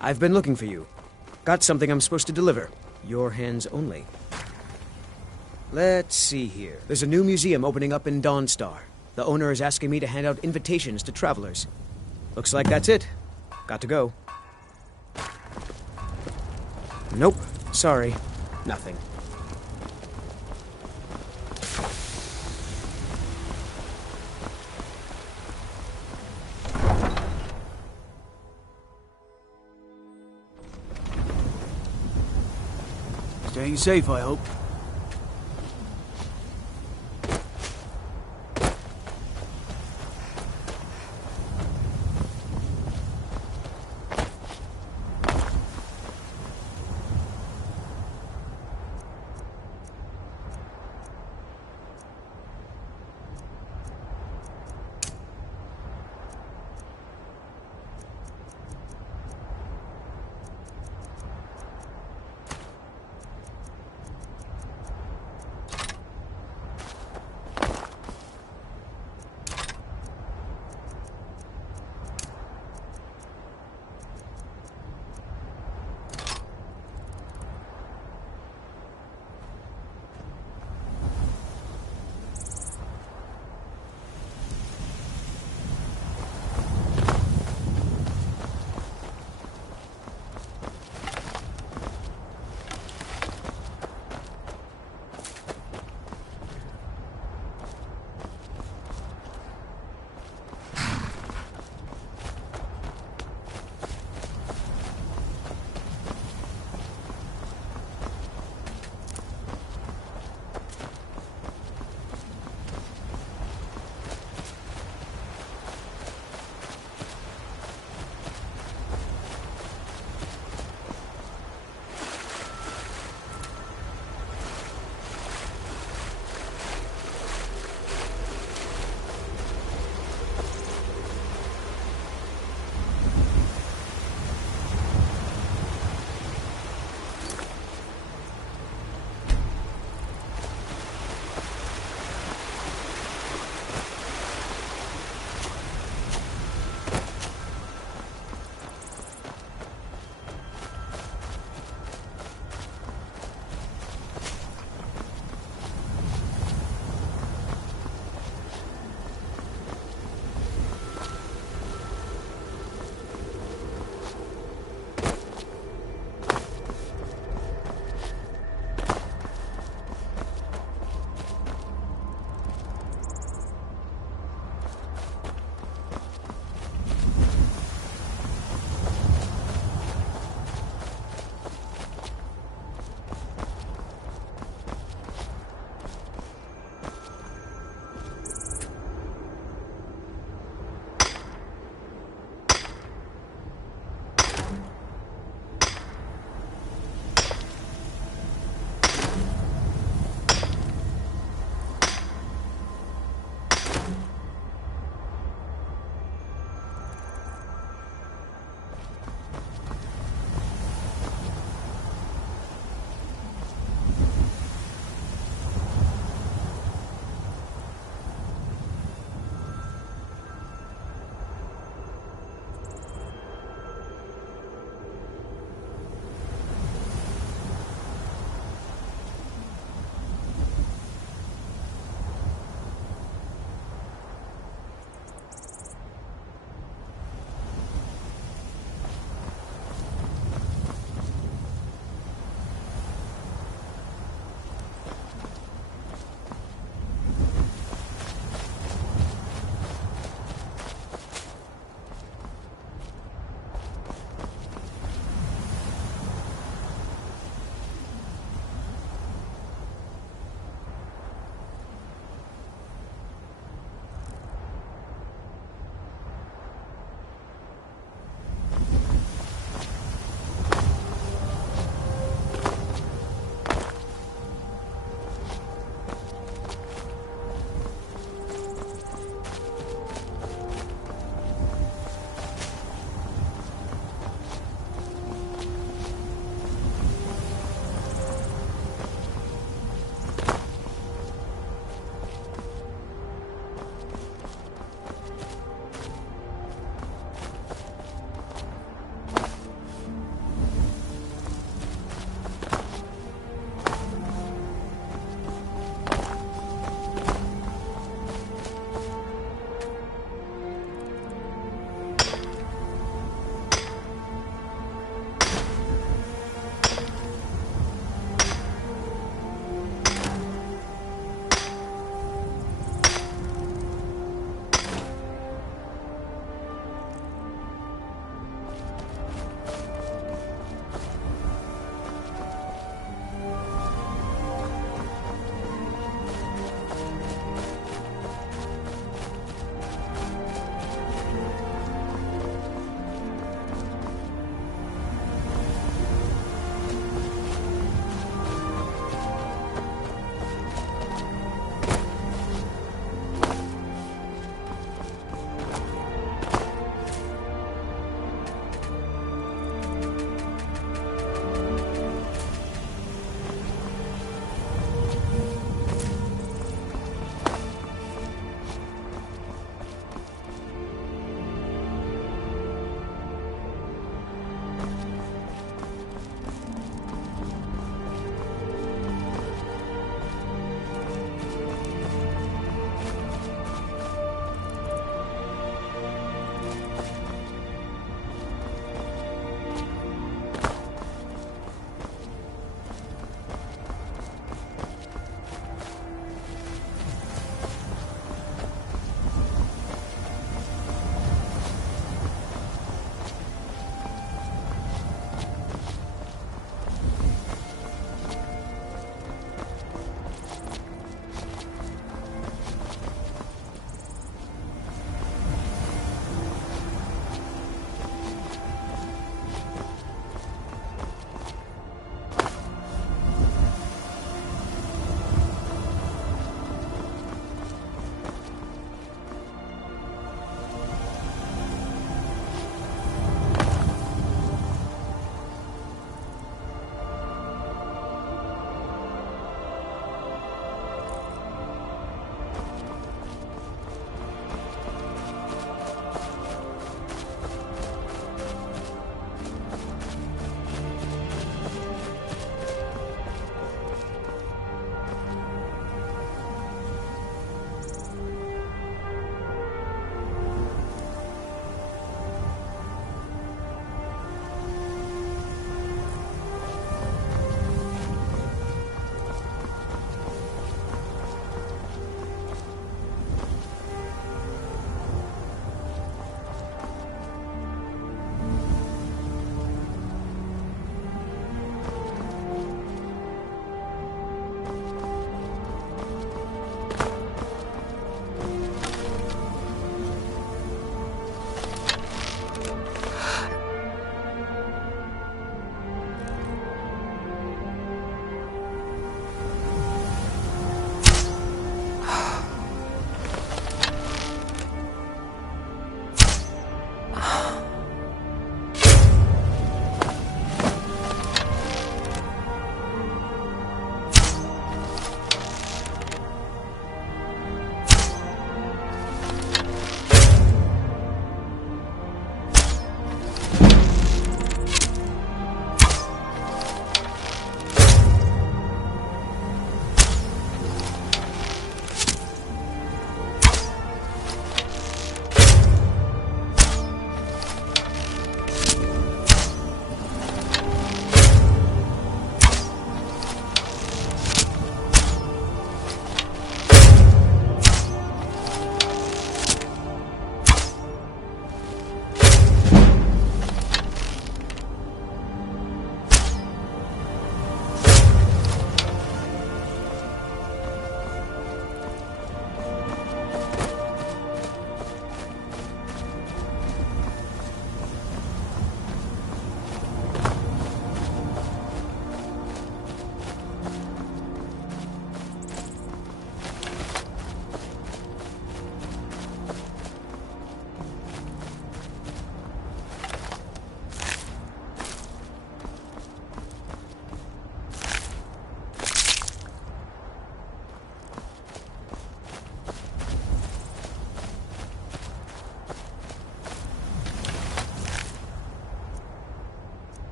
I've been looking for you. Got something I'm supposed to deliver. Your hands only. Let's see here. There's a new museum opening up in Dawnstar. The owner is asking me to hand out invitations to travelers. Looks like that's it. Got to go. Nope. Sorry. Nothing. Staying safe, I hope.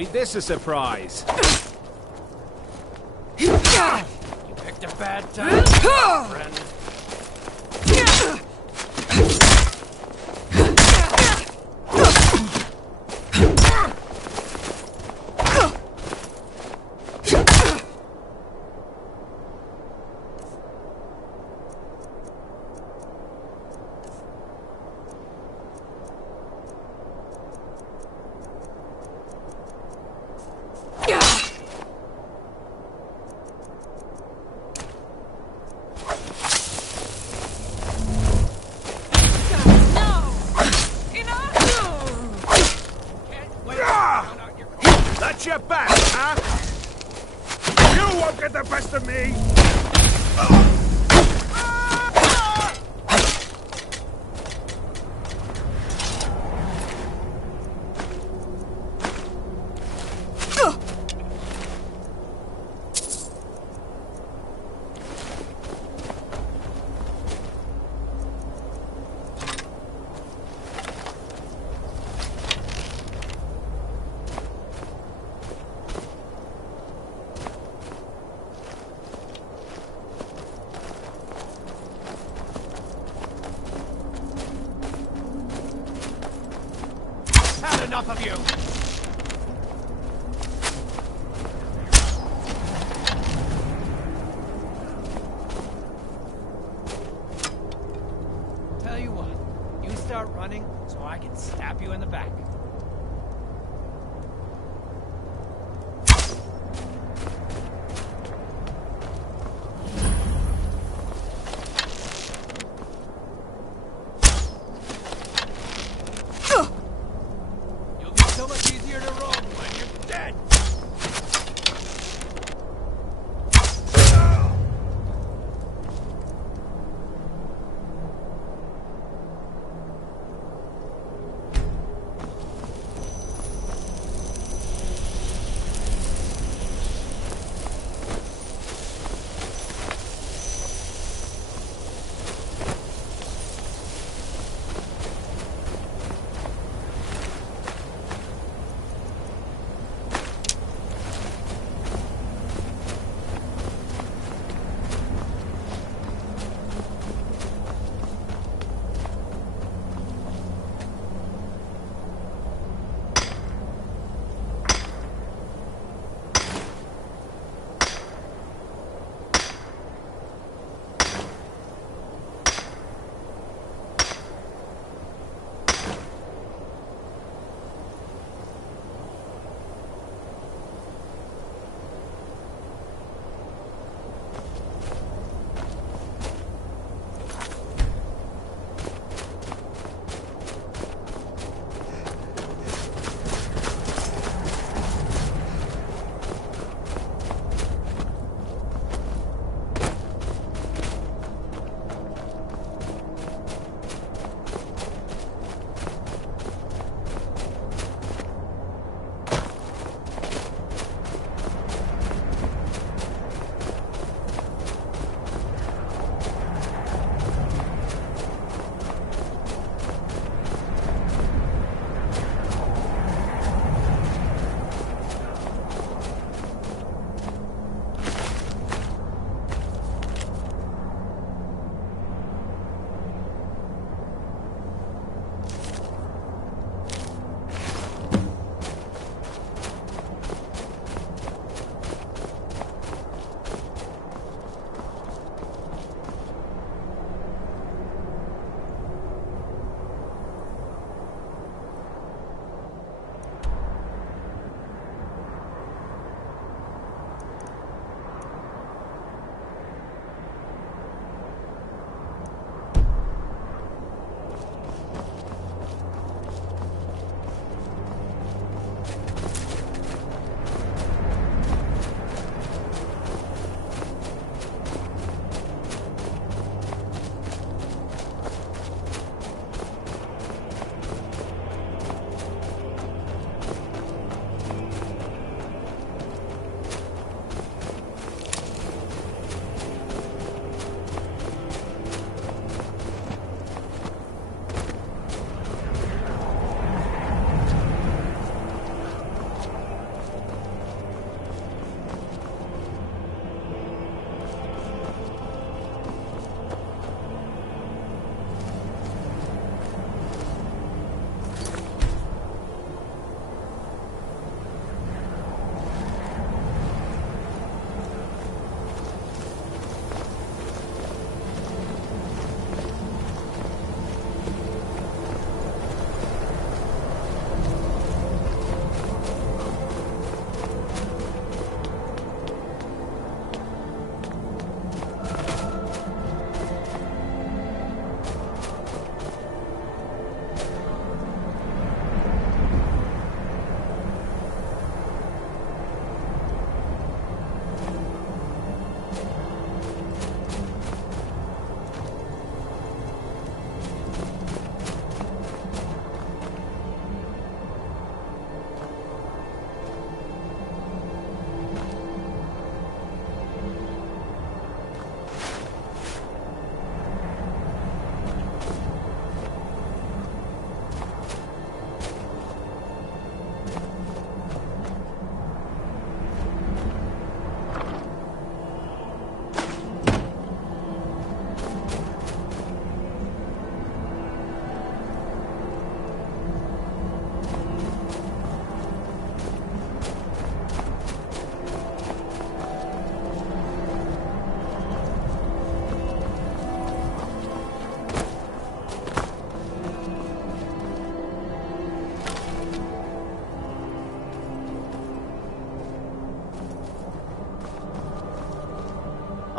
Ain't this a surprise? You picked a bad time, friend. That's your back, huh? You won't get the best of me! Had enough of you! Tell you what, you start running so I can stab you in the back. You'll be so much easier to roll when you're dead!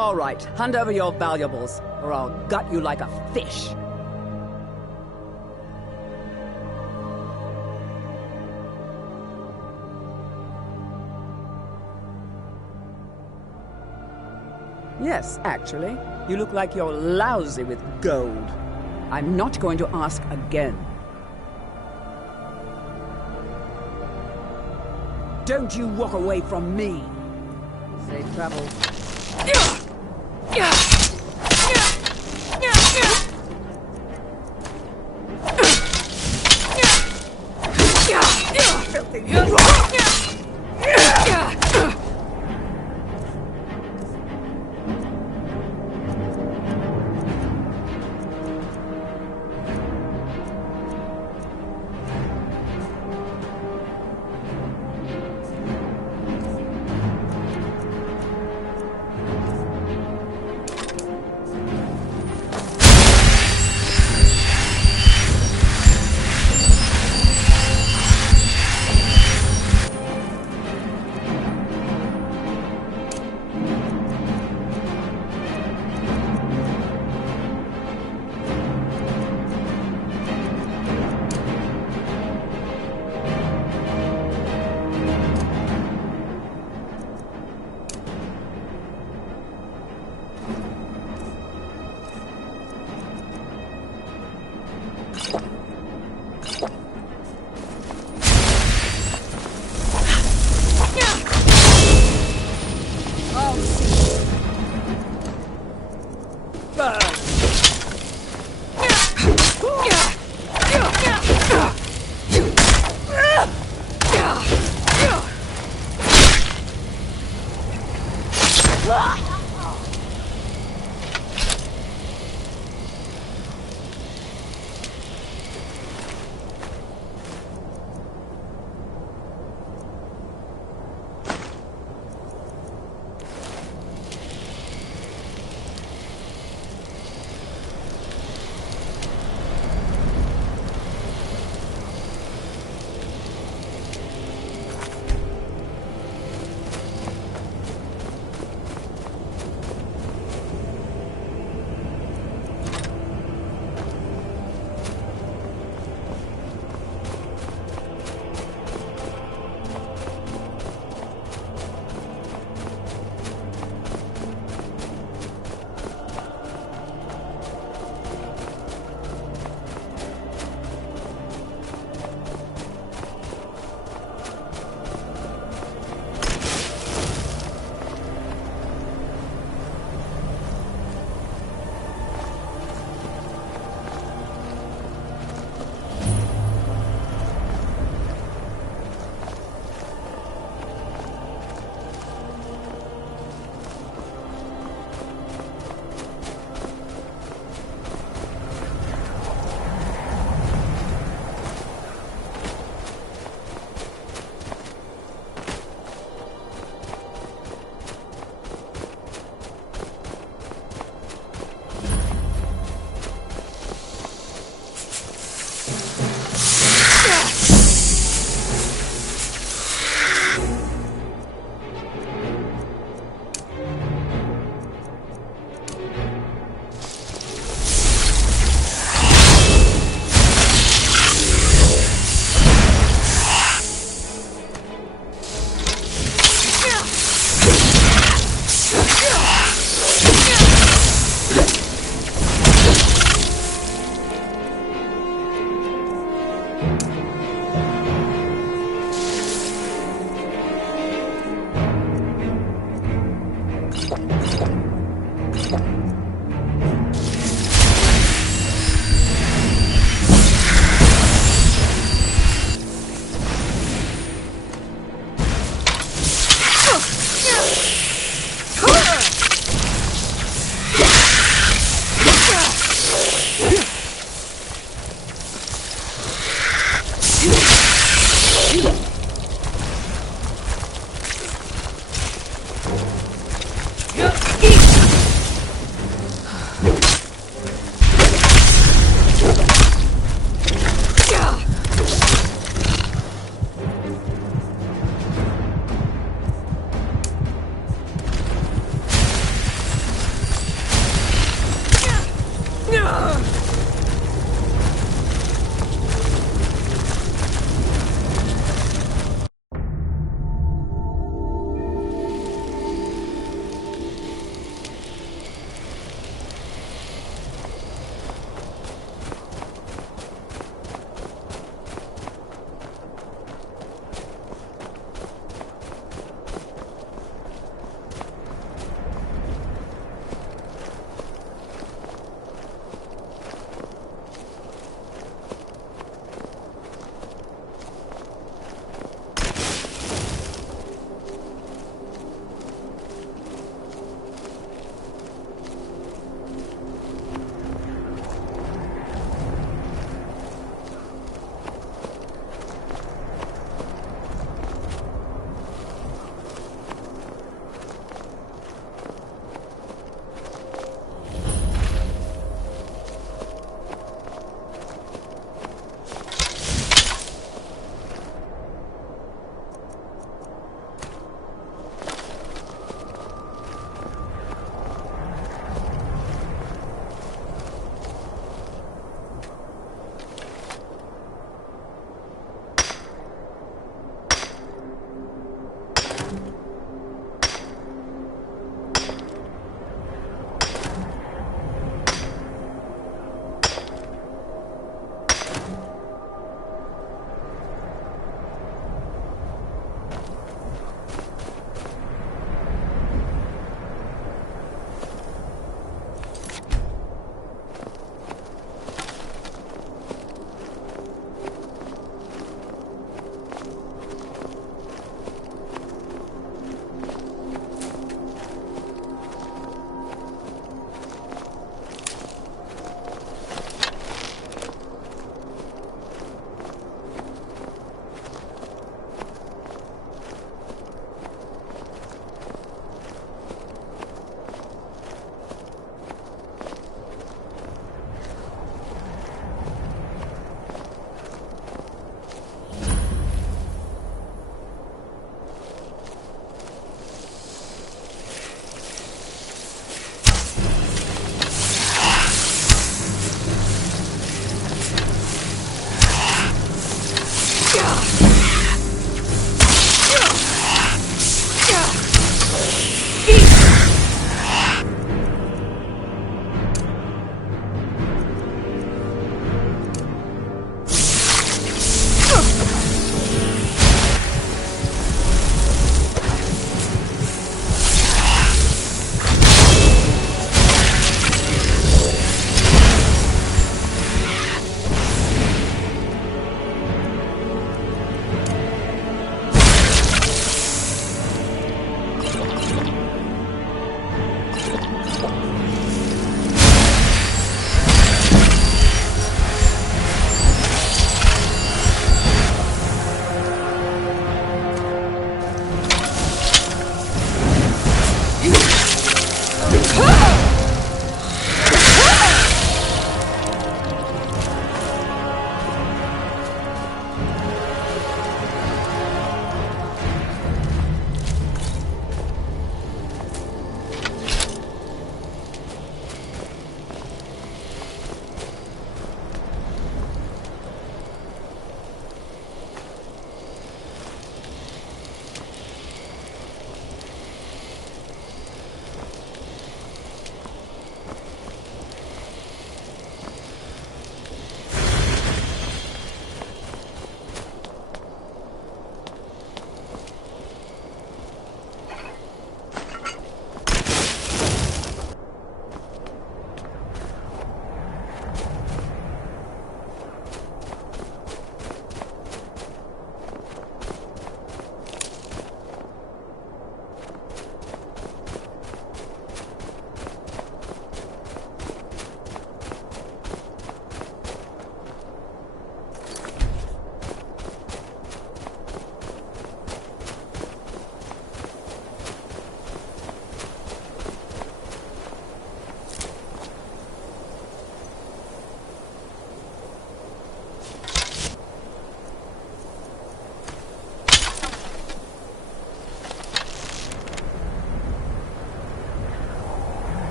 All right, hand over your valuables, or I'll gut you like a fish. Yes, actually, you look like you're lousy with gold. I'm not going to ask again. Don't you walk away from me. Safe travels.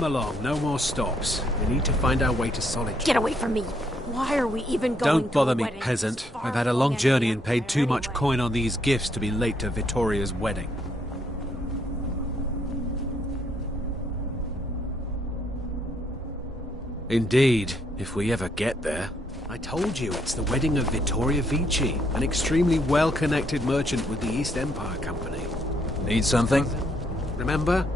Come along, no more stops. We need to find our way to Solitude. Get away from me! Why are we even going Don't bother me, to a wedding peasant. this far I've had a from long any journey and paid too empire much anyway? coin on these gifts to be late to Vittoria's wedding. Indeed, if we ever get there. I told you, it's the wedding of Vittoria Vici, an extremely well-connected merchant with the East Empire Company. Need something? Remember?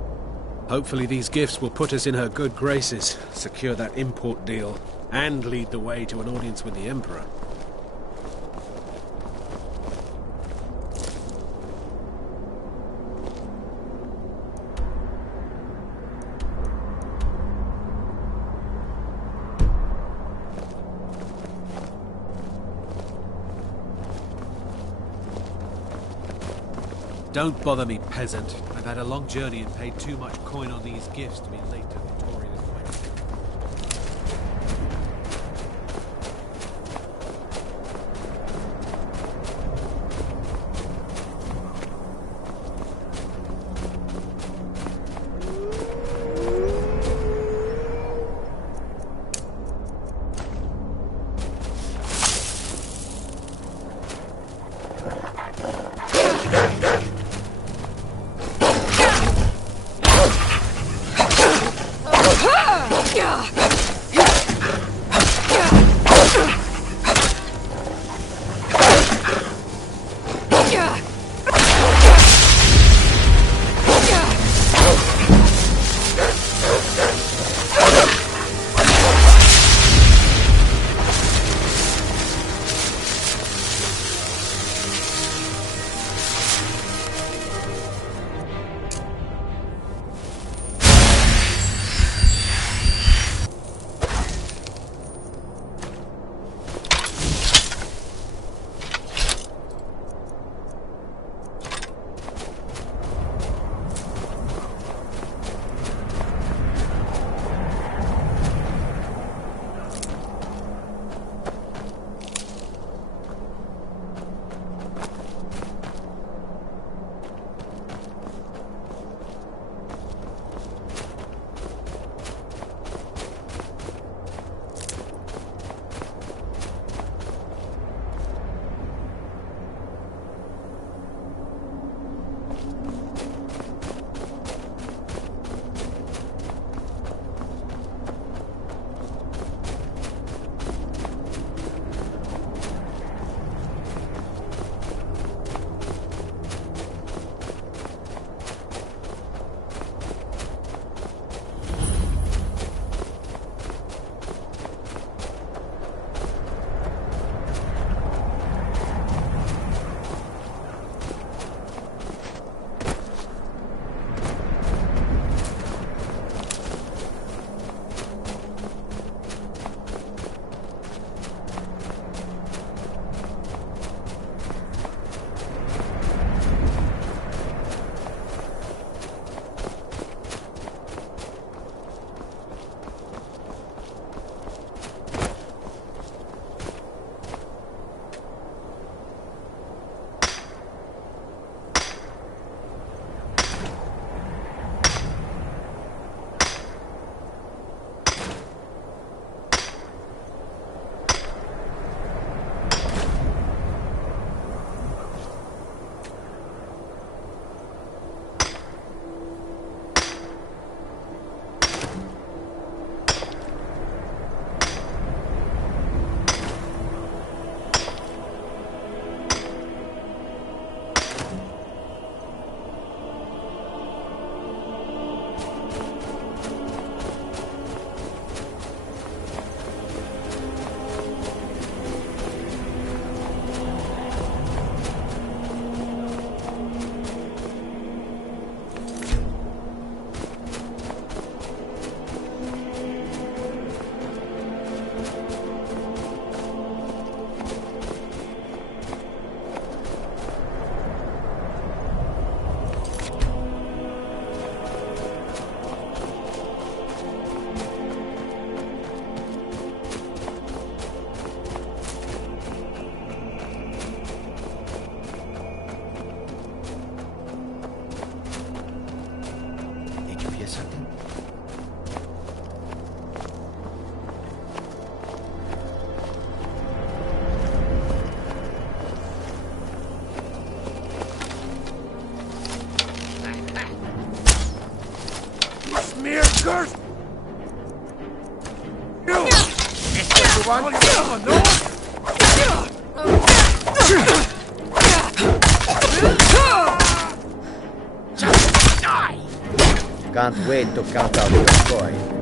Hopefully these gifts will put us in her good graces, secure that import deal, and lead the way to an audience with the Emperor. Don't bother me, peasant. I've had a long journey and paid too much coin on these gifts to be late to Vittoria's wedding. everyone. Can't wait to count out your coin.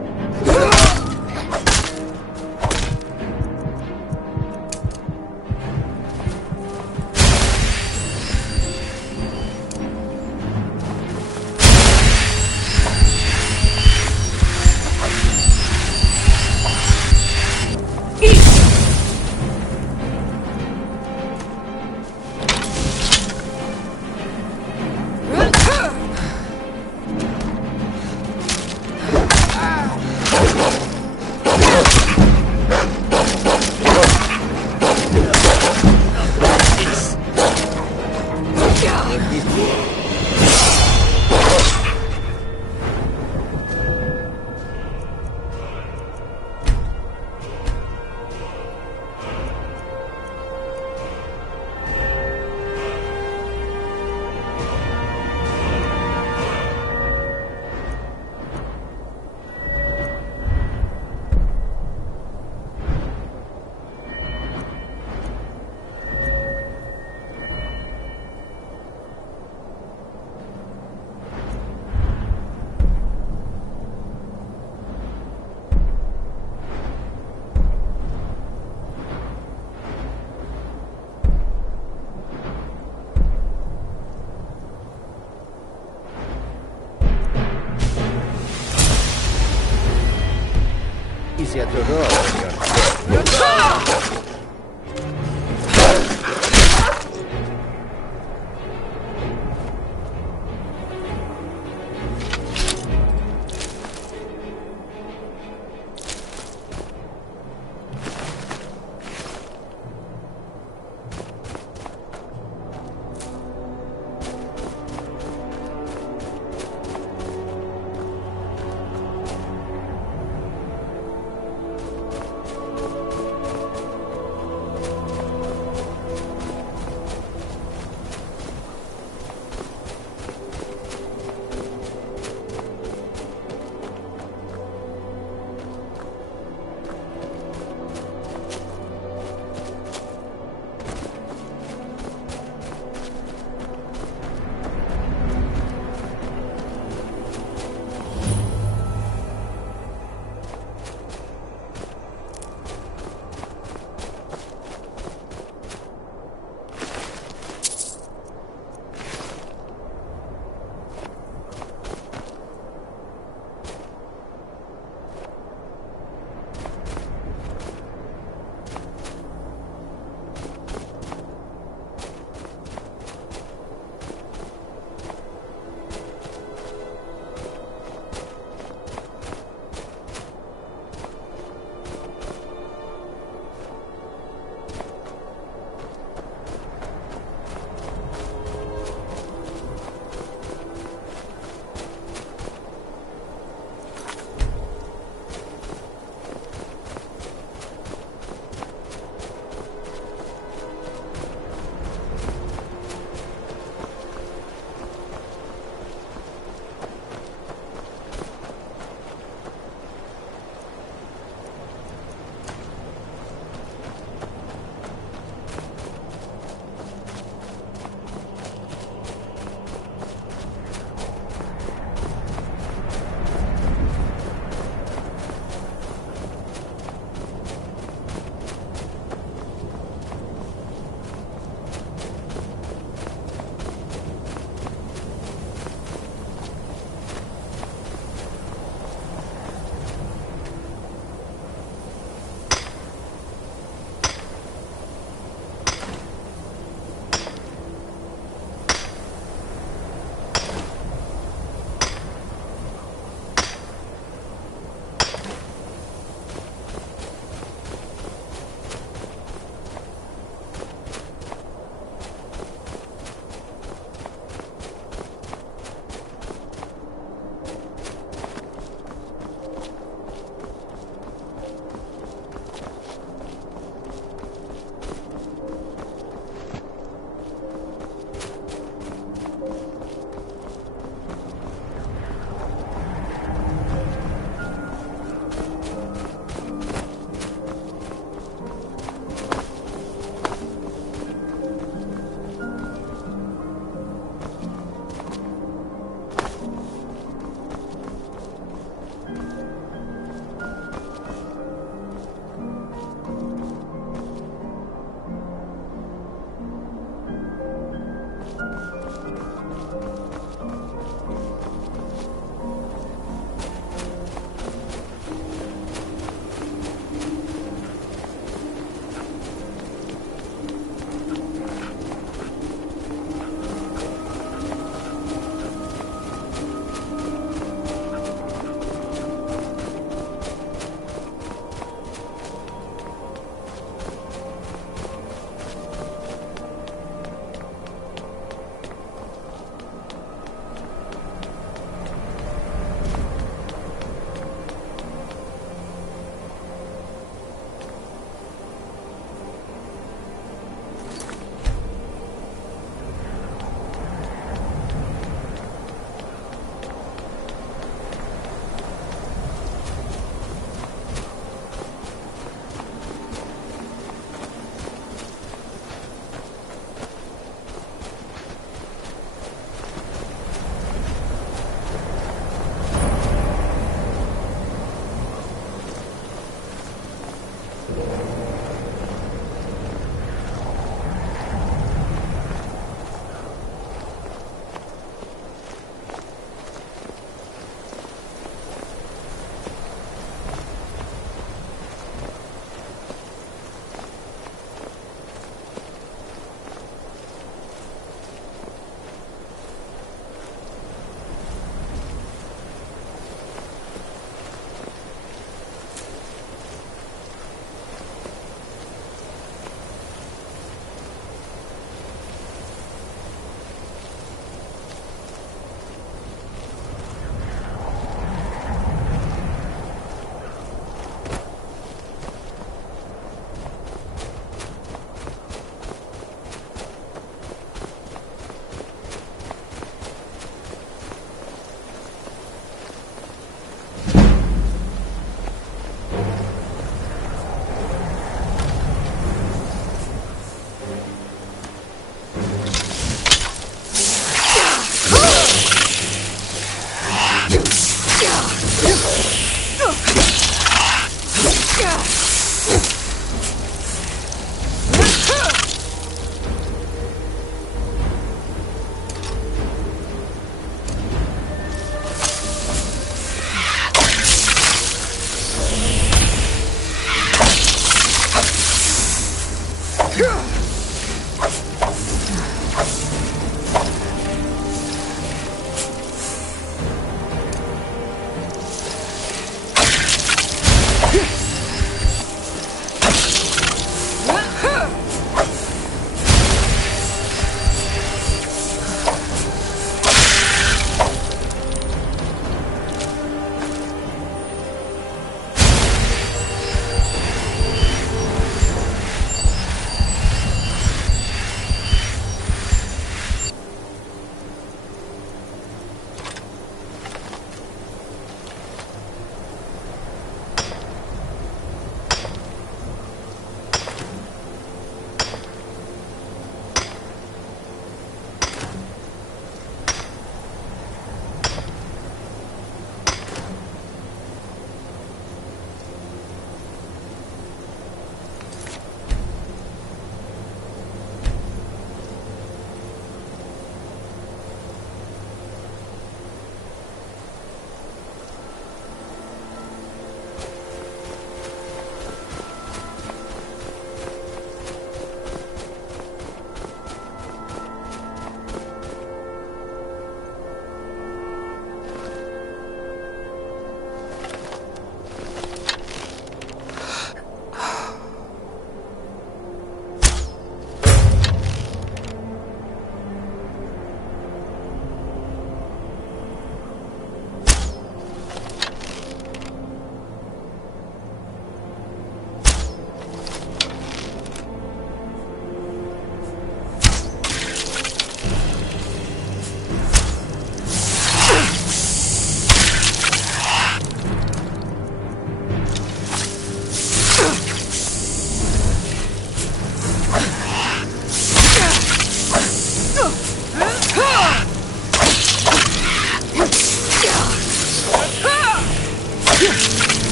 Easier to roll.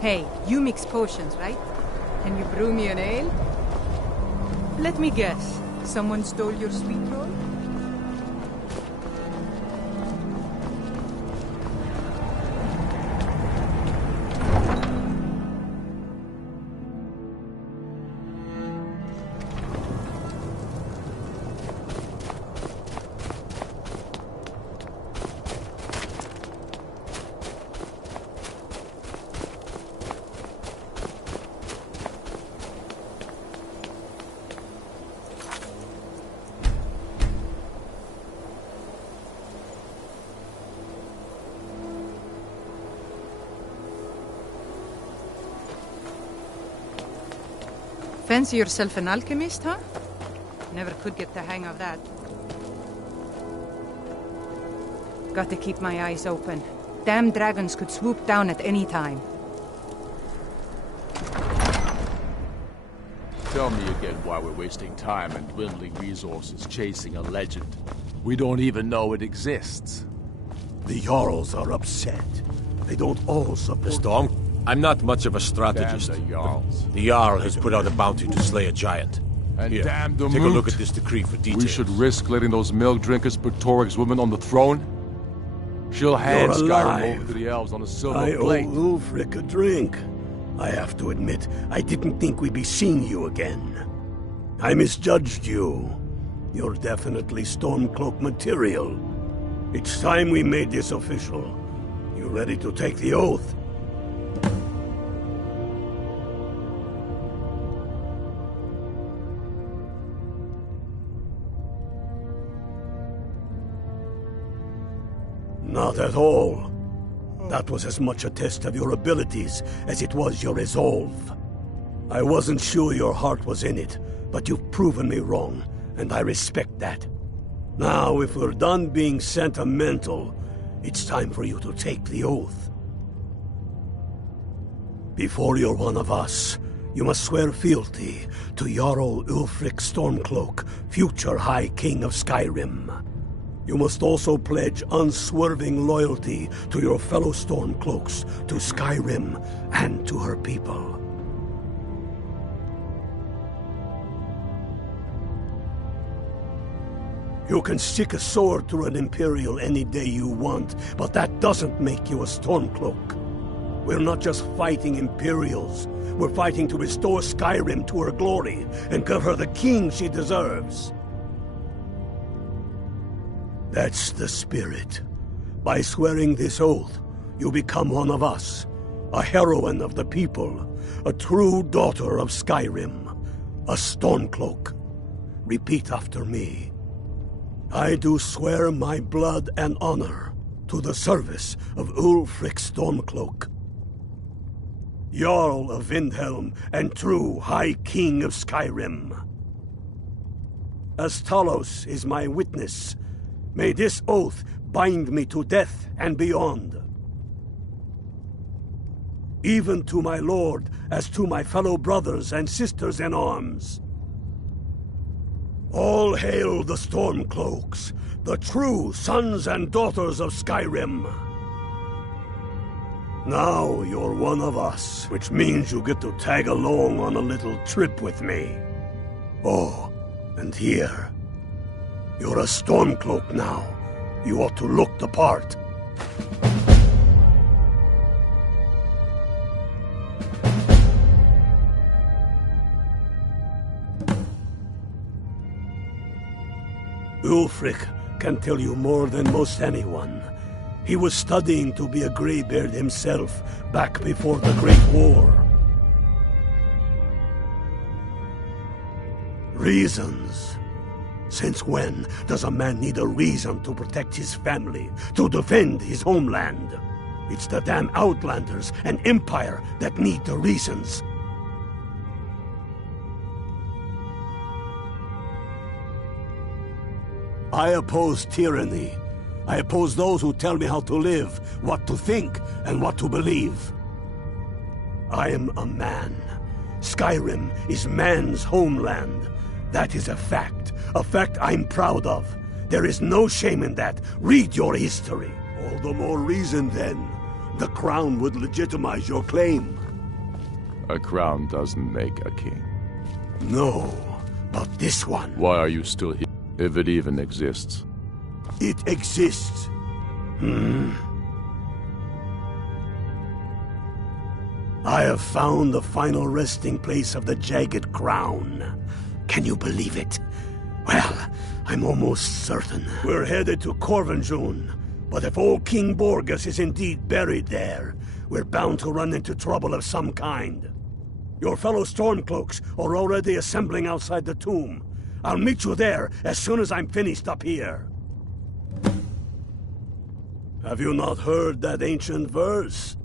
Hey, you mix potions, right? Can you brew me an ale? Let me guess. Someone stole your sweet roll? Fancy yourself an alchemist, huh? Never could get the hang of that. Got to keep my eyes open. Damn dragons could swoop down at any time. Tell me again why we're wasting time and dwindling resources chasing a legend. We don't even know it exists. The Jarls are upset. They don't all support... The Storm? I'm not much of a strategist. Damn the Jarls. The Jarl has put out a bounty to slay a giant. And Here, damn the take moot. a look at this decree for details. We should risk letting those milk drinkers put Toryg's woman on the throne? She'll hand Skyrim over to the elves on a silver plate. I owe Ulfric a drink. I have to admit, I didn't think we'd be seeing you again. I misjudged you. You're definitely Stormcloak material. It's time we made this official. You ready to take the oath? Not at all. That was as much a test of your abilities as it was your resolve. I wasn't sure your heart was in it, but you've proven me wrong, and I respect that. Now, if we're done being sentimental, it's time for you to take the oath. Before you're one of us, you must swear fealty to Jarl Ulfric Stormcloak, future High King of Skyrim. You must also pledge unswerving loyalty to your fellow Stormcloaks, to Skyrim, and to her people. You can stick a sword through an Imperial any day you want, but that doesn't make you a Stormcloak. We're not just fighting Imperials. We're fighting to restore Skyrim to her glory and give her the king she deserves. That's the spirit. By swearing this oath, you become one of us, a heroine of the people, a true daughter of Skyrim, a Stormcloak. Repeat after me. I do swear my blood and honor to the service of Ulfric Stormcloak, Jarl of Windhelm and true High King of Skyrim. As Talos is my witness, may this oath bind me to death and beyond. Even to my lord, as to my fellow brothers and sisters in arms. All hail the Stormcloaks, the true sons and daughters of Skyrim. Now you're one of us, which means you get to tag along on a little trip with me. Oh, and here. You're a Stormcloak now. You ought to look the part. Ulfric can tell you more than most anyone. He was studying to be a Greybeard himself back before the Great War. Reasons. Since when does a man need a reason to protect his family, to defend his homeland? It's the damn Outlanders and Empire that need the reasons. I oppose tyranny. I oppose those who tell me how to live, what to think, and what to believe. I am a man. Skyrim is man's homeland. That is a fact I'm proud of. There is no shame in that. Read your history. All the more reason, then. The crown would legitimize your claim. A crown doesn't make a king. No, but this one. Why are you still here, if it even exists? It exists. I have found the final resting place of the Jagged Crown. Can you believe it? Well, I'm almost certain. We're headed to Corvinjun, but if old King Borgus is indeed buried there, we're bound to run into trouble of some kind. Your fellow Stormcloaks are already assembling outside the tomb. I'll meet you there as soon as I'm finished up here. Have you not heard that ancient verse?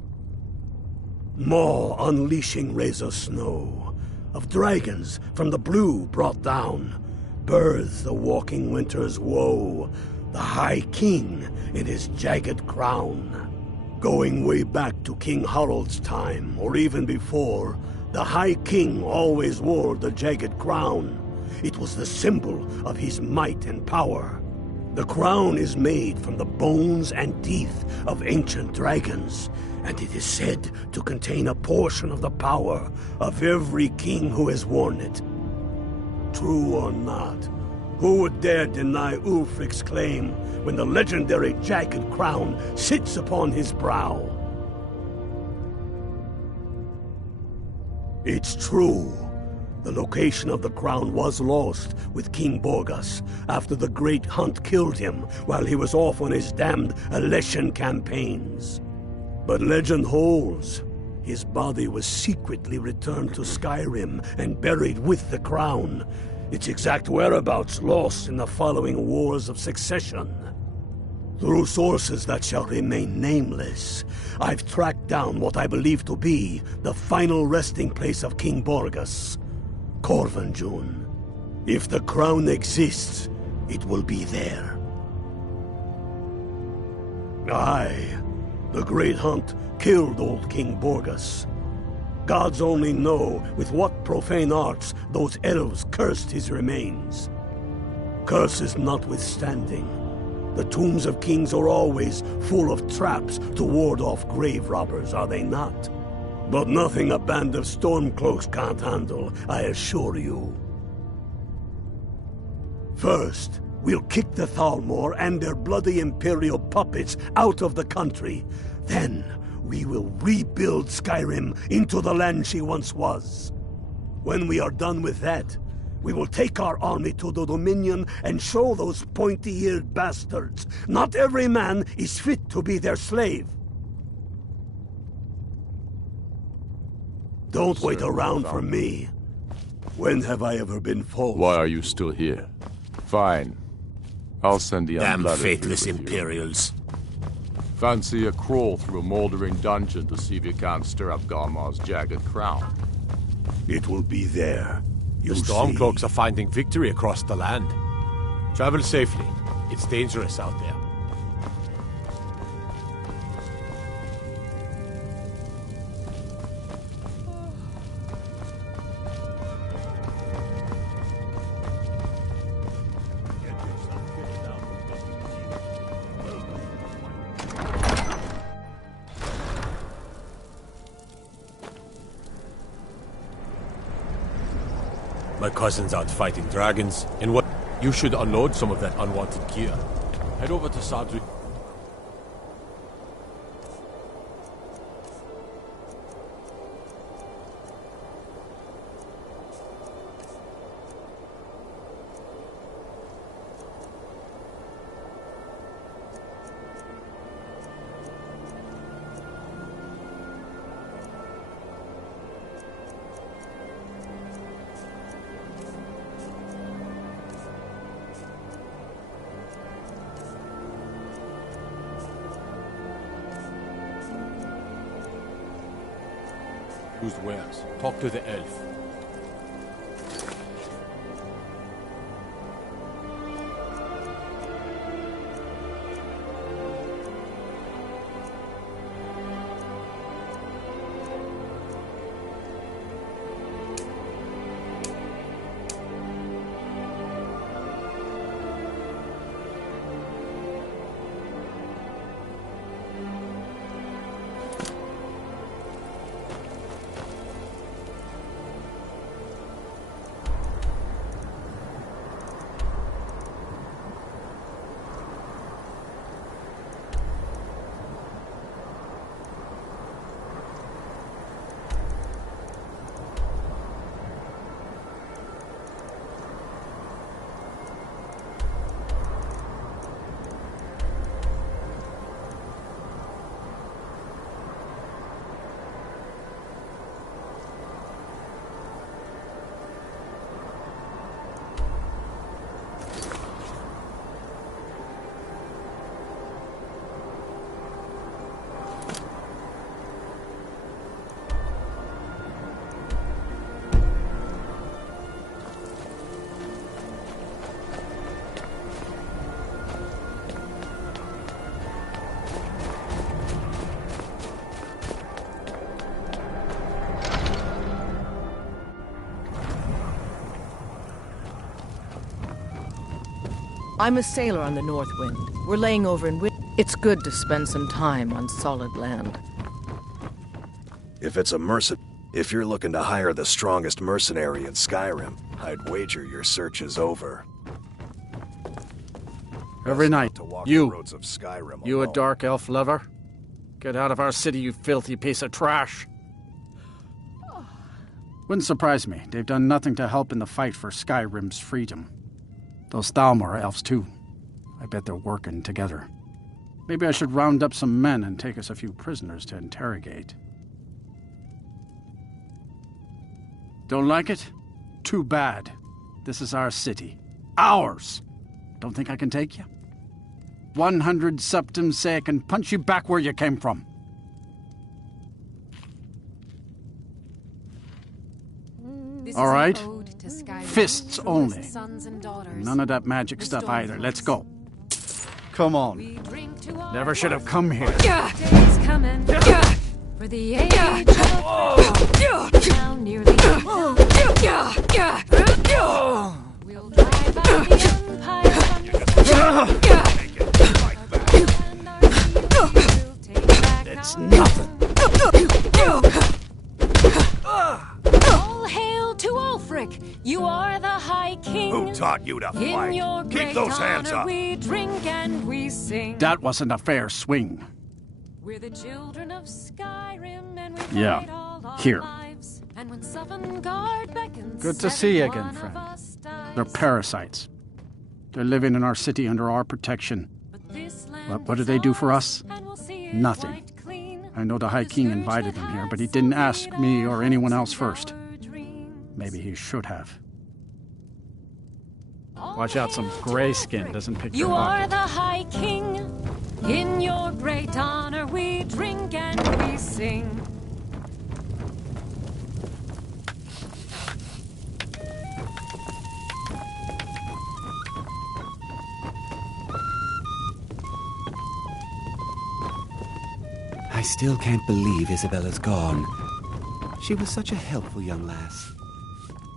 Maw unleashing razor snow, of dragons from the blue brought down, births the walking winter's woe, the High King in his jagged crown. Going way back to King Harald's time, or even before, the High King always wore the jagged crown. It was the symbol of his might and power. The crown is made from the bones and teeth of ancient dragons, and it is said to contain a portion of the power of every king who has worn it. True or not, who would dare deny Ulfric's claim when the legendary jagged crown sits upon his brow? It's true. The location of the crown was lost with King Borgus after the Great Hunt killed him while he was off on his damned Alessian campaigns. But legend holds, his body was secretly returned to Skyrim and buried with the crown, its exact whereabouts lost in the following Wars of Succession. Through sources that shall remain nameless, I've tracked down what I believe to be the final resting place of King Borgus, Corvinjun. If the crown exists, it will be there. Aye, the Great Hunt killed old King Borgus. Gods only know with what profane arts those elves cursed his remains. Curses notwithstanding, the tombs of kings are always full of traps to ward off grave robbers, are they not? But nothing a band of Stormcloaks can't handle, I assure you. First, we'll kick the Thalmor and their bloody Imperial puppets out of the country. Then, we will rebuild Skyrim into the land she once was. When we are done with that, we will take our army to the Dominion and show those pointy-eared bastards not every man is fit to be their slave. Don't wait around for me. When have I ever been false? Why are you still here? Fine. I'll send the Damn unblooded faithless with you. Imperials. Fancy a crawl through a moldering dungeon to see if you can't stir up Garmar's jagged crown. It will be there. The You'll Stormcloaks see. are finding victory across the land. Travel safely. It's dangerous out there. My cousin's out fighting dragons. And what? You should unload some of that unwanted gear. Head over to Sadri. Who's wares? Talk to the elf. I'm a sailor on the North Wind. We're laying over in It's good to spend some time on solid land. If it's a if you're looking to hire the strongest mercenary in Skyrim, I'd wager your search is over. Every night, you a alone. dark elf lover? Get out of our city, you filthy piece of trash! Wouldn't surprise me. They've done nothing to help in the fight for Skyrim's freedom. Those Thalmor elves, too. I bet they're working together. Maybe I should round up some men and take us a few prisoners to interrogate. Don't like it? Too bad. This is our city. Ours! Don't think I can take you? 100 septims say I can punch you back where you came from. All right? Fists only. None of that magic stuff either. Let's go. Come on. Never should have come here. Days coming for the age of now nearly we'll drive out the empire That's nothing. All hail to Ulfric, you are the High King. Who taught you to In fight? your Keep great those hands honor up. we drink and we sing. That wasn't a fair swing. We're the children of Skyrim and we Yeah, fight all our here. lives. And when Sovngarde beckons, Good to see you every again, one friend. of us dies. They're parasites. They're living in our city under our protection. But what do they do for us? Nothing. I know the High King invited them here, but he didn't ask me or anyone else first. Maybe he should have. Watch out, some grayskin doesn't pick You your are pocket. the High King. In your great honor we drink and we sing. I still can't believe Isabella's gone. She was such a helpful young lass.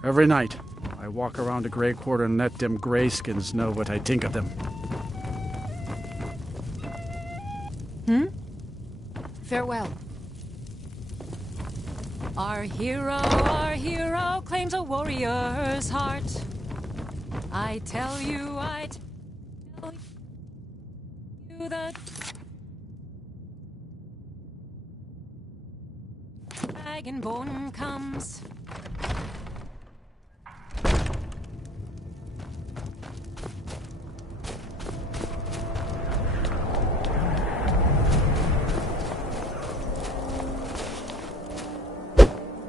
Every night, I walk around the Grey Quarter and let them grayskins know what I think of them. Farewell. Our hero claims a warrior's heart. I tell you that dragonborn comes.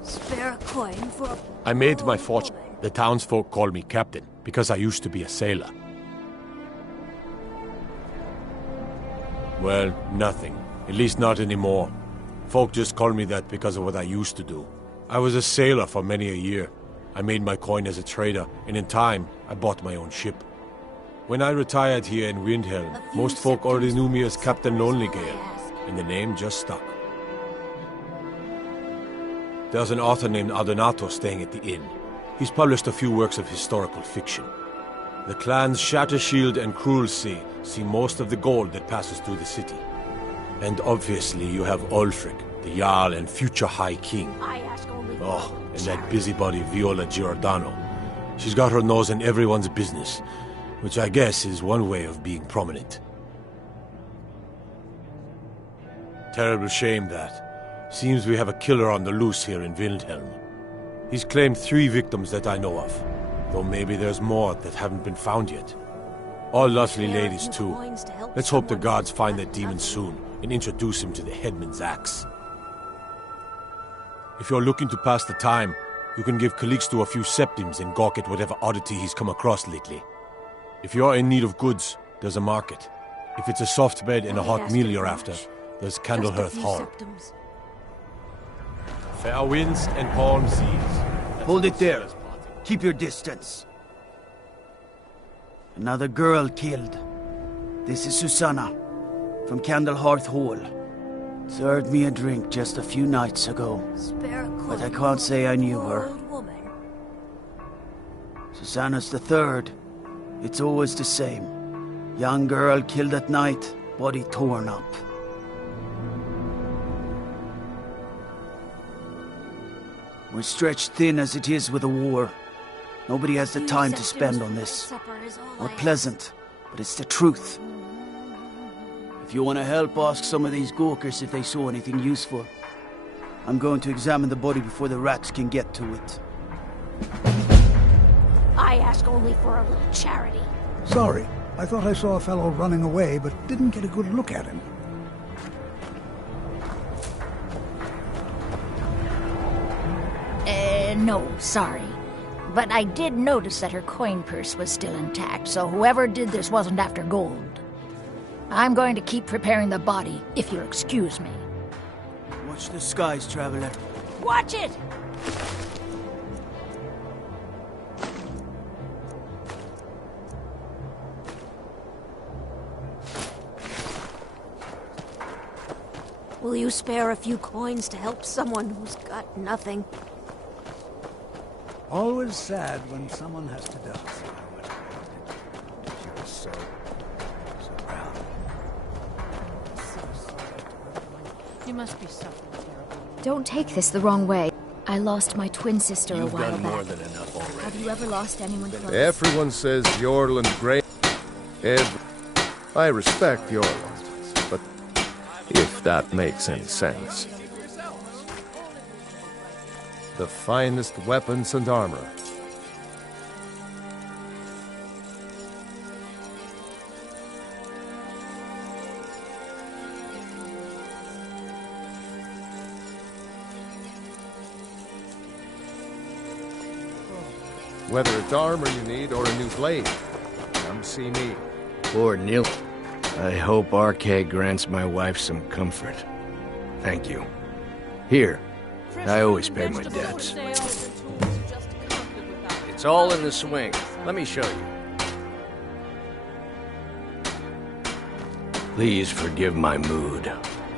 Spare a coin for a... I made my fortune. The townsfolk call me captain because I used to be a sailor. Well, nothing. At least not anymore. Folk just call me that because of what I used to do. I was a sailor for many a year. I made my coin as a trader, and in time, I bought my own ship. When I retired here in Windhelm, most folk already knew me as Captain Lonelygale, and the name just stuck. There's an author named Adonato staying at the inn. He's published a few works of historical fiction. The clans Shattershield and Cruelsea see most of the gold that passes through the city. And obviously you have Ulfric, the Jarl and future High King. Oh, and that busybody Viola Giordano. She's got her nose in everyone's business, which I guess is one way of being prominent. Terrible shame that. Seems we have a killer on the loose here in Windhelm. He's claimed 3 victims that I know of, though maybe there's more that haven't been found yet. All lovely ladies too. Let's hope the gods find that demon soon and introduce him to the headman's axe. If you're looking to pass the time, you can give Calixto a few septims and gawk at whatever oddity he's come across lately. If you're in need of goods, there's a market. If it's a soft bed and a hot meal you're after, there's Candlehearth Hall. Fair winds and calm seas. Hold it there. Keep your distance. Another girl killed. This is Susanna, from Candlehearth Hall. Served me a drink just a few nights ago, but I can't say I knew her. Susanna's the third. It's always the same. Young girl killed at night, body torn up. We're stretched thin as it is with the war. Nobody has the time to spend on this. Not pleasant, but it's the truth. If you want to help, ask some of these gawkers if they saw anything useful. I'm going to examine the body before the rats can get to it. I ask only for a little charity. Sorry. I thought I saw a fellow running away, but didn't get a good look at him. No, sorry. But I did notice that her coin purse was still intact, so whoever did this wasn't after gold. I'm going to keep preparing the body, if you'll excuse me. Watch the skies, traveler. Watch it! Will you spare a few coins to help someone who's got nothing? Always sad when someone has to die. She was so proud. You must be suffering terribly. Don't take this the wrong way. I lost my twin sister a while done back. more than enough already. Have you ever lost anyone close? Everyone says Yorland's great. I respect Yorland, but if that makes any sense. The finest weapons and armor. Whether it's armor you need or a new blade, come see me. Lord Neil, I hope RK grants my wife some comfort. Thank you. Here, I always pay my debts. It's all in the swing. Let me show you. Please forgive my mood.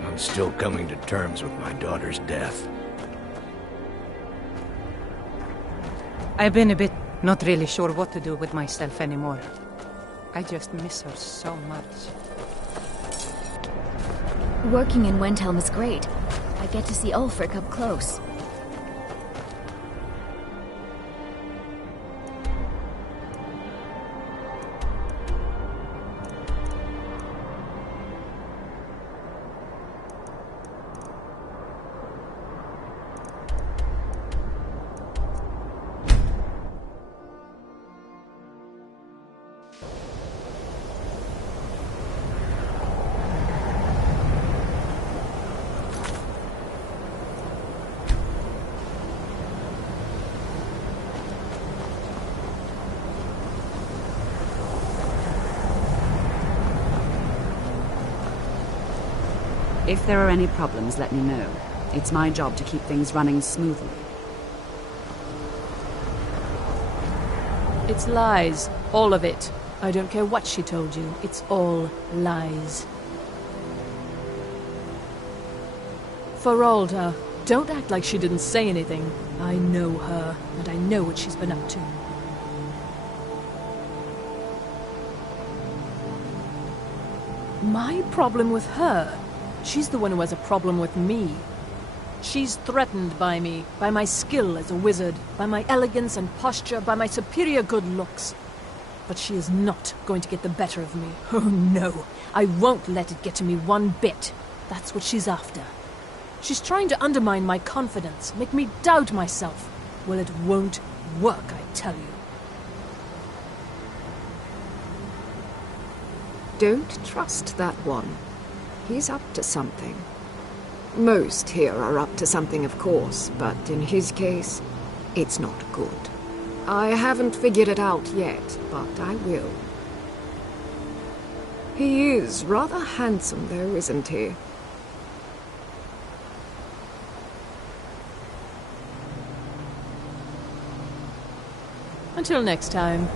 I'm still coming to terms with my daughter's death. I've been a bit not really sure what to do with myself anymore. I just miss her so much. Working in Wendhelm is great. I get to see Ulfric up close. If there are any problems, let me know. It's my job to keep things running smoothly. It's lies. All of it. I don't care what she told you. It's all lies. Feralda, don't act like she didn't say anything. I know her, and I know what she's been up to. My problem with her? She's the one who has a problem with me. She's threatened by me, by my skill as a wizard, by my elegance and posture, by my superior good looks. But she is not going to get the better of me. Oh no, I won't let it get to me one bit. That's what she's after. She's trying to undermine my confidence, make me doubt myself. Well, it won't work, I tell you. Don't trust that one. He's up to something. Most here are up to something, of course, but in his case, it's not good. I haven't figured it out yet, but I will. He is rather handsome, though, isn't he? Until next time.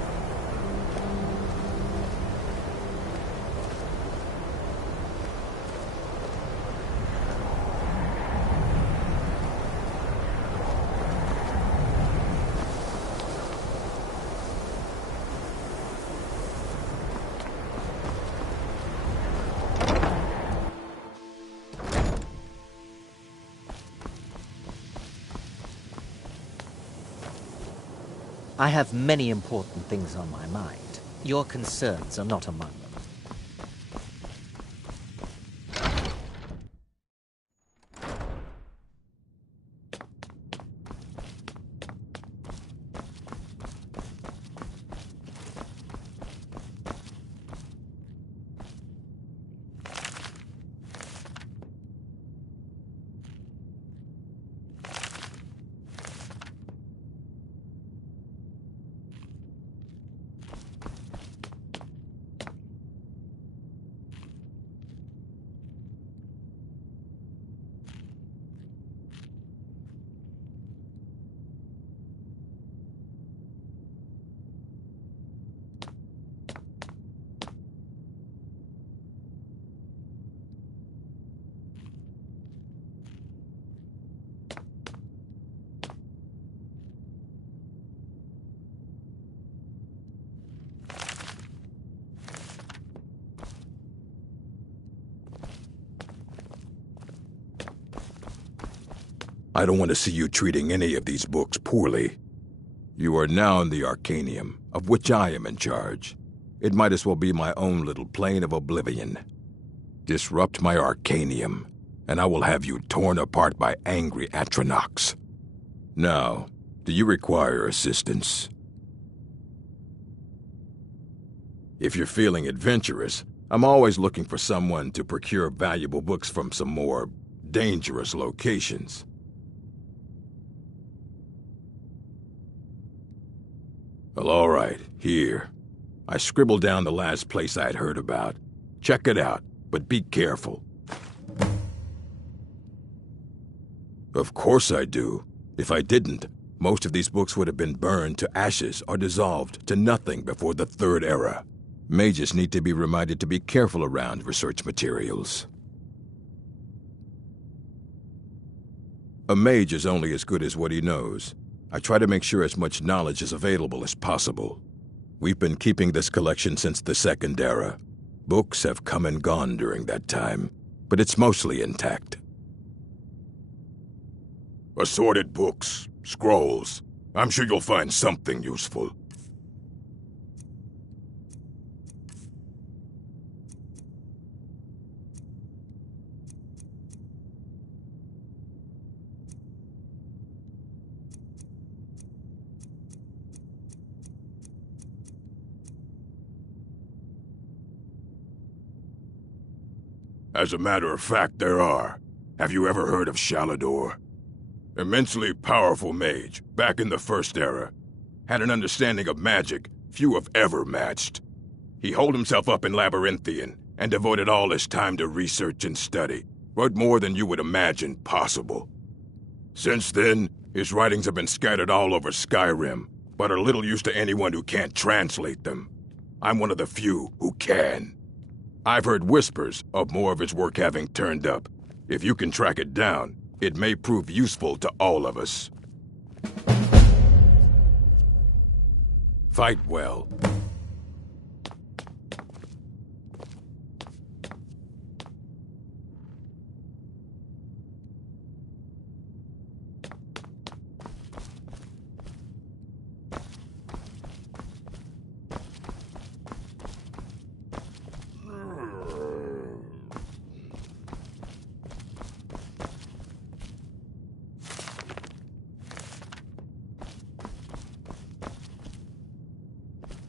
I have many important things on my mind. Your concerns are not among them. I don't want to see you treating any of these books poorly. You are now in the Arcanium, of which I am in charge. It might as well be my own little plane of oblivion. Disrupt my Arcanium, and I will have you torn apart by angry Atronachs. Now, do you require assistance? If you're feeling adventurous, I'm always looking for someone to procure valuable books from some more dangerous locations. Well, all right, here. I scribbled down the last place I'd heard about. Check it out, but be careful. Of course I do. If I didn't, most of these books would have been burned to ashes or dissolved to nothing before the Third Era. Mages need to be reminded to be careful around research materials. A mage is only as good as what he knows. I try to make sure as much knowledge is available as possible. We've been keeping this collection since the Second Era. Books have come and gone during that time, but it's mostly intact. Assorted books, scrolls. I'm sure you'll find something useful. As a matter of fact, there are. Have you ever heard of Shalador? Immensely powerful mage, back in the First Era. Had an understanding of magic few have ever matched. He holed himself up in Labyrinthian and devoted all his time to research and study, but more than you would imagine possible. Since then, his writings have been scattered all over Skyrim, but are little use to anyone who can't translate them. I'm one of the few who can. I've heard whispers of more of his work having turned up. If you can track it down, it may prove useful to all of us. Fight well.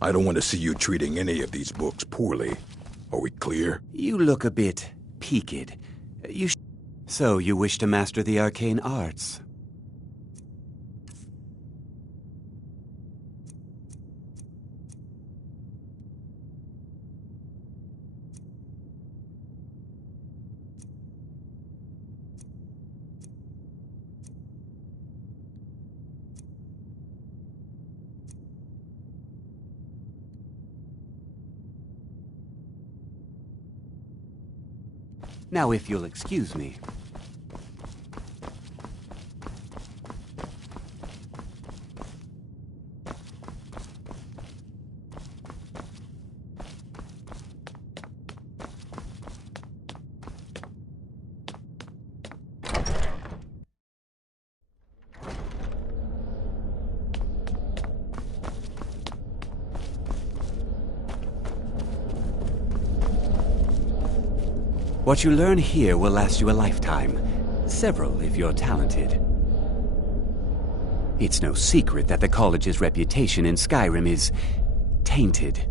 I don't want to see you treating any of these books poorly. Are we clear? You look a bit peaked. So you wish to master the arcane arts? Now, if you'll excuse me. What you learn here will last you a lifetime. Several, if you're talented. It's no secret that the college's reputation in Skyrim is tainted.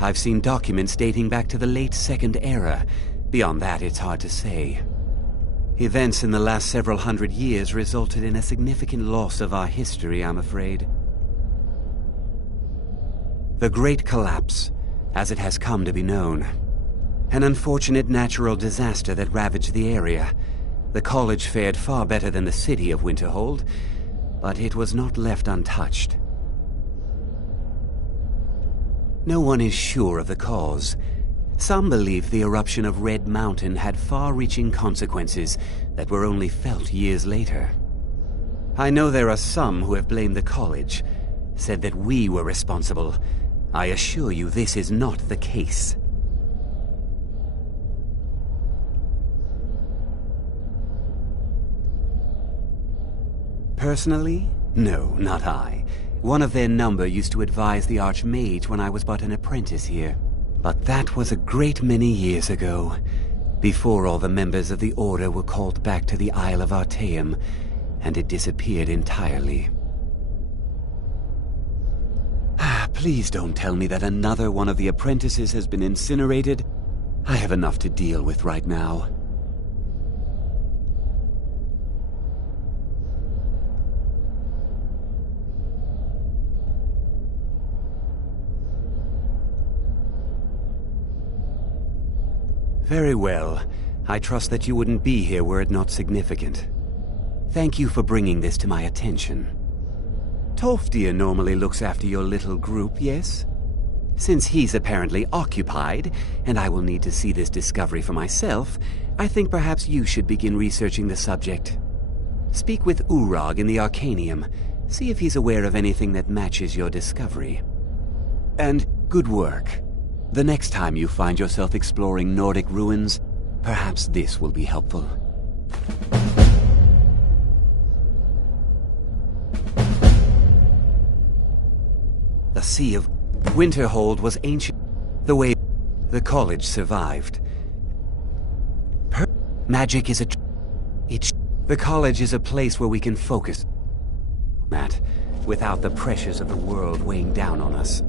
I've seen documents dating back to the late Second Era. Beyond that, it's hard to say. Events in the last several hundred years resulted in a significant loss of our history, I'm afraid. The Great Collapse, as it has come to be known. An unfortunate natural disaster that ravaged the area. The college fared far better than the city of Winterhold, but it was not left untouched. No one is sure of the cause. Some believe the eruption of Red Mountain had far-reaching consequences that were only felt years later. I know there are some who have blamed the college, said that we were responsible. I assure you this is not the case. Personally? No, not I. One of their number used to advise the Archmage when I was but an apprentice here. But that was a great many years ago, before all the members of the Order were called back to the Isle of Artaeum, and it disappeared entirely. Please don't tell me that another one of the apprentices has been incinerated. I have enough to deal with right now. Very well. I trust that you wouldn't be here were it not significant. Thank you for bringing this to my attention. Tolfdir normally looks after your little group, yes? Since he's apparently occupied, and I will need to see this discovery for myself, I think perhaps you should begin researching the subject. Speak with Urag in the Arcanium. See if he's aware of anything that matches your discovery. And good work. The next time you find yourself exploring Nordic ruins, perhaps this will be helpful. The Sea of Winterhold was ancient. The way the college survived. Magic is the college is a place where we can focus, Matt, without the pressures of the world weighing down on us.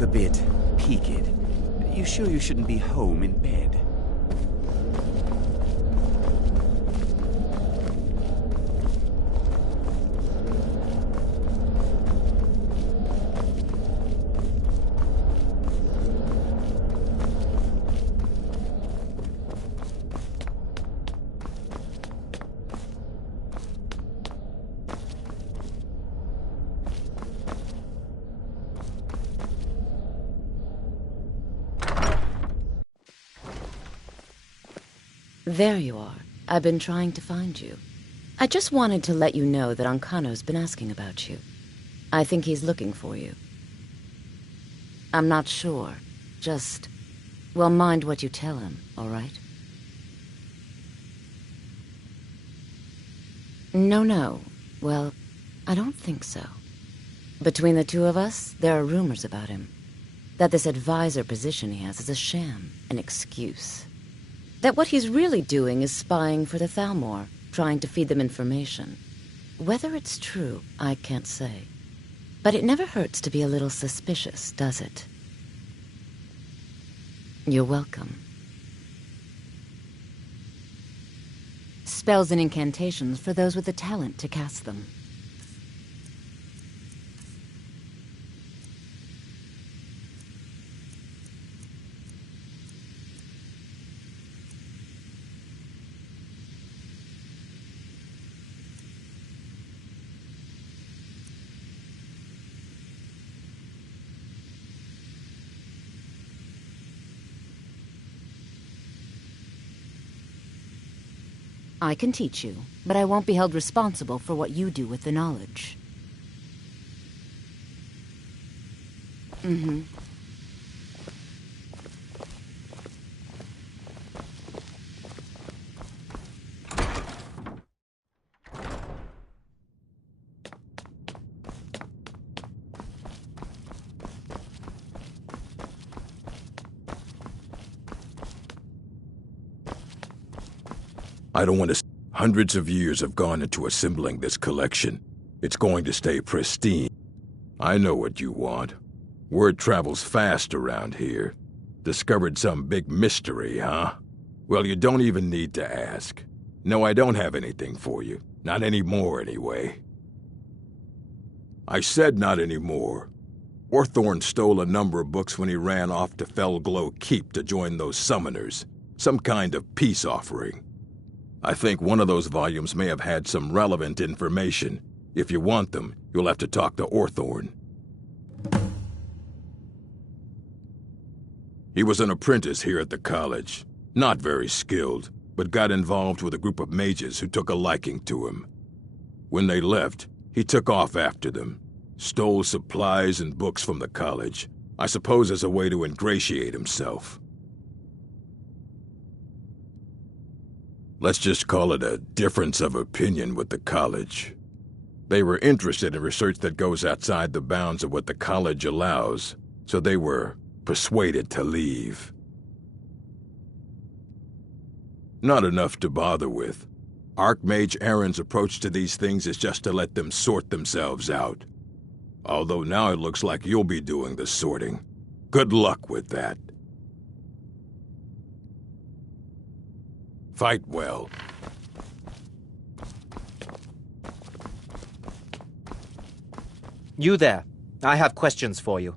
look a bit peaked. You sure you shouldn't be home in bed? There you are. I've been trying to find you. I just wanted to let you know that Ancano's been asking about you. I think he's looking for you. I'm not sure. Just, well, mind what you tell him, all right? No. Well, I don't think so. Between the two of us, there are rumors about him. That this advisor position he has is a sham, an excuse. That what he's really doing is spying for the Thalmor, trying to feed them information. Whether it's true, I can't say. But it never hurts to be a little suspicious, does it? You're welcome. Spells and incantations for those with the talent to cast them. I can teach you, but I won't be held responsible for what you do with the knowledge. Mm-hmm. I don't want to... Hundreds of years have gone into assembling this collection. It's going to stay pristine. I know what you want. Word travels fast around here. Discovered some big mystery, huh? Well, you don't even need to ask. No, I don't have anything for you. Not anymore, anyway. I said not anymore. Orthorn stole a number of books when he ran off to Felglow Keep to join those summoners. Some kind of peace offering. I think one of those volumes may have had some relevant information. If you want them, you'll have to talk to Orthorn. He was an apprentice here at the college. Not very skilled, but got involved with a group of mages who took a liking to him. When they left, he took off after them. Stole supplies and books from the college. I suppose as a way to ingratiate himself. Let's just call it a difference of opinion with the college. They were interested in research that goes outside the bounds of what the college allows, so they were persuaded to leave. Not enough to bother with. Archmage Aaron's approach to these things is just to let them sort themselves out. Although now it looks like you'll be doing the sorting. Good luck with that. Fight well. You there. I have questions for you.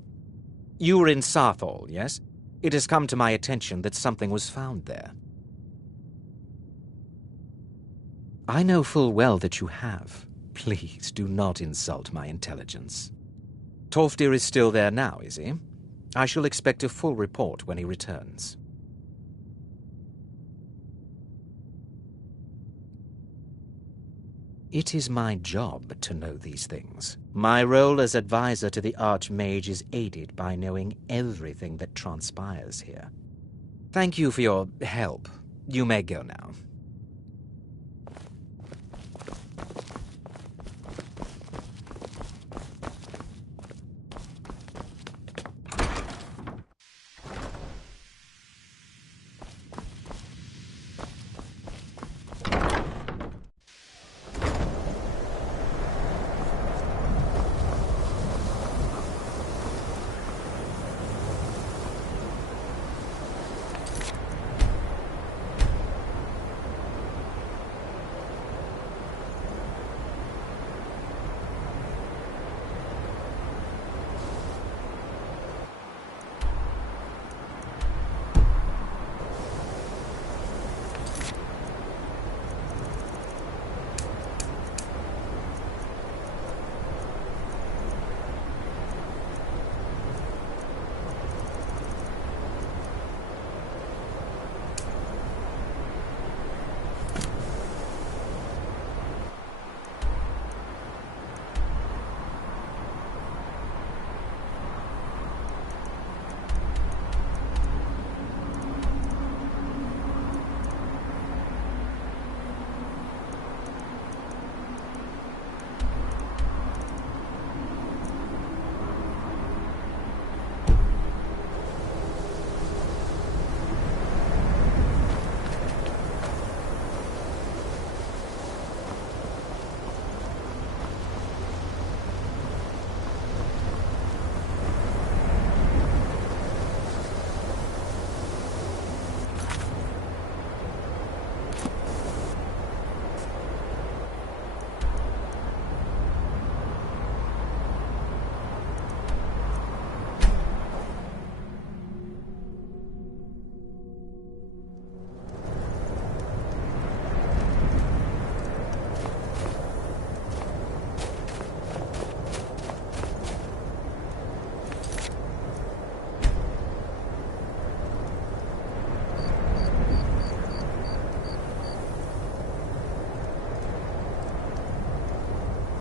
You were in Sarthal, yes? It has come to my attention that something was found there. I know full well that you have. Please do not insult my intelligence. Tolfdir is still there now, is he? I shall expect a full report when he returns. It is my job to know these things. My role as advisor to the Archmage is aided by knowing everything that transpires here. Thank you for your help. You may go now.